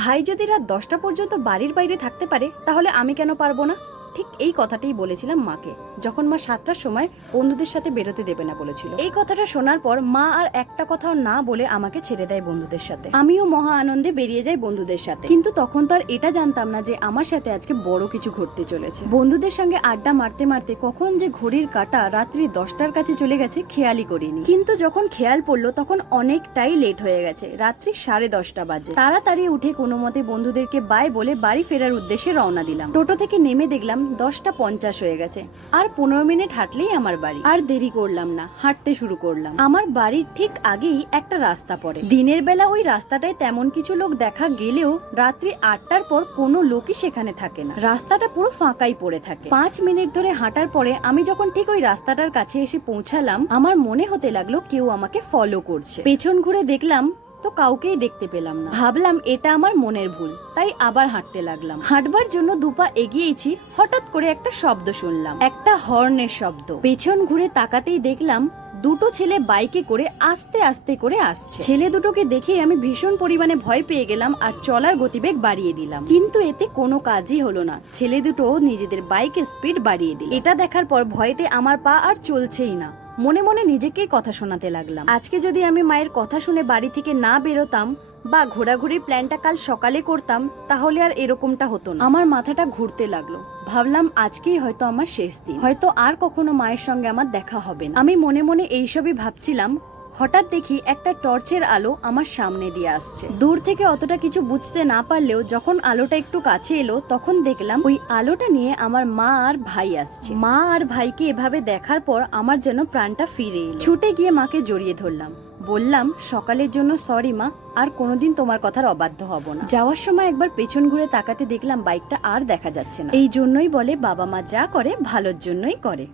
ভাই যদি রাত 10টা পর্যন্ত বাড়ির বাইরে থাকতে পারে তাহলে আমি কেন পারবো না? ঠিক এই কথাটাই বলেছিলাম মাকে যখন মা 7টার সময় বন্ধুদের সাথে বেরোতে দেবে না বলেছিল। এই কথাটা শোনার পর মা আর একটা কথাও না বলে আমাকে ছেড়ে দেয় বন্ধুদের সাথে। আমিও মহা আনন্দে বেরিয়ে যাই বন্ধুদের সাথে, কিন্তু তখন তো আর এটা জানতাম না যে আমার সাথে আজকে বড় কিছু ঘটতে চলেছে। বন্ধুদের সঙ্গে আড্ডা মারতে মারতে কখন যে ঘড়ির কাঁটা রাত্রি 10টার কাছে চলে গেছে খেয়ালই করিনি, কিন্তু যখন খেয়াল পড়লো তখন অনেকটাই লেট হয়ে গেছে। রাত্রি 10:30 বাজে। তাড়াতাড়ি উঠে কোনো মতে বন্ধুদেরকে বাই বলে বাড়ি ফেরার উদ্দেশ্যে রওনা দিলাম। টোটো থেকে নেমে দেখলাম 10টা 50 হয়ে গেছে। আর 15 মিনিট হাঁটলেই আমার বাড়ি। আর দেরি করলাম না, হাঁটতে শুরু করলাম। আমার বাড়ির ঠিক আগেই একটা রাস্তা পড়ে। দিনের বেলা ওই রাস্তাটায় তেমন কিছু লোক দেখা গেলেও রাত্রি 8টার পর কোনো লোকই সেখানে থাকে না। রাস্তাটা পুরো ফাঁকাই পড়ে থাকে। 5 মিনিট ধরে হাঁটার পরে আমি যখন ঠিক ওই রাস্তাটার কাছে এসে পৌঁছালাম, আমার মনে হতে লাগলো কেউ আমাকে ফলো করছে। পেছন ঘুরে দেখলাম তো কাউকেই দেখতে পেলাম না। ভাবলাম এটা আমার মনের ভুল, তাই আবার হাঁটতে লাগলাম। হাঁটবার জন্য দুপা এগিয়েছি, হঠাৎ করে একটা শব্দ শুনলাম, একটা হর্নের শব্দ। পেছন ঘুরে তাকাতেই দেখলাম দুটো ছেলে বাইকে করে আস্তে আস্তে করে আসছে। ছেলে দুটোকে দেখে আমি ভীষণ পরিমাণে ভয় পেয়ে গেলাম আর চলার গতিবেগ বাড়িয়ে দিলাম, কিন্তু এতে কোনো কাজই হলো না। ছেলে দুটো নিজেদের বাইকের স্পিড বাড়িয়ে দিল। এটা দেখার পর ভয়তে আমার পা আর চলছেই না। মনে মনে নিজেকেই কথা শোনাতে লাগলাম, আজকে যদি আমি মায়ের কথা শুনে বাড়ি থেকে না বেরোতাম বা ঘোরাঘুরির প্ল্যানটা কাল সকালে করতাম তাহলে আর এরকমটা হতো না। আমার মাথাটা ঘুরতে লাগলো। ভাবলাম আজকেই হয়তো আমার শেষ দিন, হয়তো আর কখনো মায়ের সঙ্গে আমার দেখা হবে না। আমি মনে মনে এইসবই ভাবছিলাম, হঠাৎ দেখি একটা টর্চের আলো আমার সামনে দিয়ে আসছে। দূর থেকে অতটা কিছু বুঝতে না পারলেও যখন আলোটা একটু কাছে এলো তখন দেখলাম ওই আলোটা নিয়ে আমার মা আর ভাই আসছে। মা আর ভাইকে এভাবে দেখার পর আমার যেন প্রাণটা ফিরে এলো। ছুটে গিয়ে মাকে জড়িয়ে ধরলাম, বললাম সকালের জন্য সরি মা, আর কোনোদিন তোমার কথার অবাধ্য হব না। যাওয়ার সময় একবার পেছন ঘুরে তাকাতে দেখলাম বাইকটা আর দেখা যাচ্ছে না। এই জন্যই বলে বাবা মা যা করে ভালোর জন্যই করে।